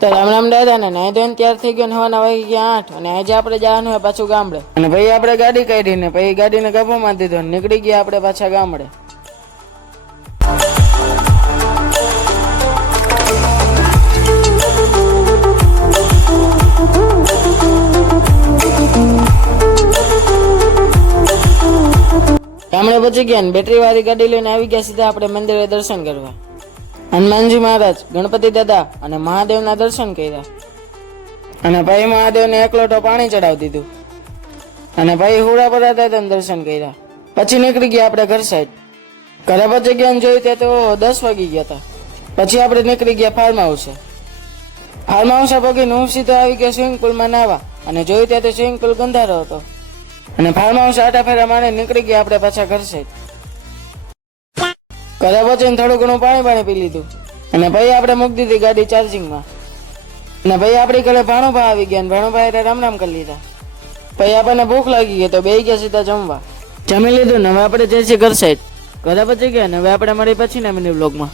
તો રામ રામ દાદા ને નાઈ ધોઈને તૈયાર થઈ ગયો ને હવાના વાગી ગયા 8 અને આજે આપણે જવાનું હોય પાછું ગામડે અને ભાઈ આપણે ગાડી કાઢી ને પછી ગાડીને ગપ્પા દીધો ને નીકળી ગયા આપણે પાછા ગામડે. ગામડે પહોંચી ગયા ને બેટરી વાળી ગાડી લઈને આવી ગયા સીધા આપણે મંદિરે દર્શન કરવા. હનુમાનજી મહારાજ, ગણપતિ દાદા અને મહાદેવના દર્શન કર્યા અને ભાઈ મહાદેવને 1 લોટો પાણી ચડાવી દીધું અને ભાઈ હુડા પર હતા દર્શન કર્યા. પછી નીકળી ગયા આપણે ઘર સાઈડ. ઘરે પહોંચી ગયા ને જોયું ત્યાં તો 10 વાગી ગયા હતા. પછી આપણે નીકળી ગયા ફાર્મ હાઉસે. ફાર્મ હાઉસે પગીને હું સીધો આવી ગયો સ્વિમિંગ પુલમાં નાહવા અને જોયું ત્યાં તો સ્વિમિંગ પુલ ગંધારો હતો અને ફાર્મ હાઉસ આટા ફેરા મારે નીકળી ગયા આપણે પાછા ઘર સાઈડ. ઘરે પહોંચીને થોડું ઘણું પાણી પી લીધું અને ભાઈ આપણે મૂકી દીધી ગાડી ચાર્જિંગમાં અને ભાઈ આપણી ઘરે ભાણુભા આવી ગયા ને ભાણુભાઈ રામ રામ કરી લીધા. પછી આપણને ભૂખ લાગી ગઈ તો બેસી ગયા સીધા જમવા. જમી લીધું ને હવે આપણે જઈશું ઘર સાઈડ. ઘરે પહોંચી ગયા ને હવે આપણે મળી પછી ને મિની વ્લોગમાં.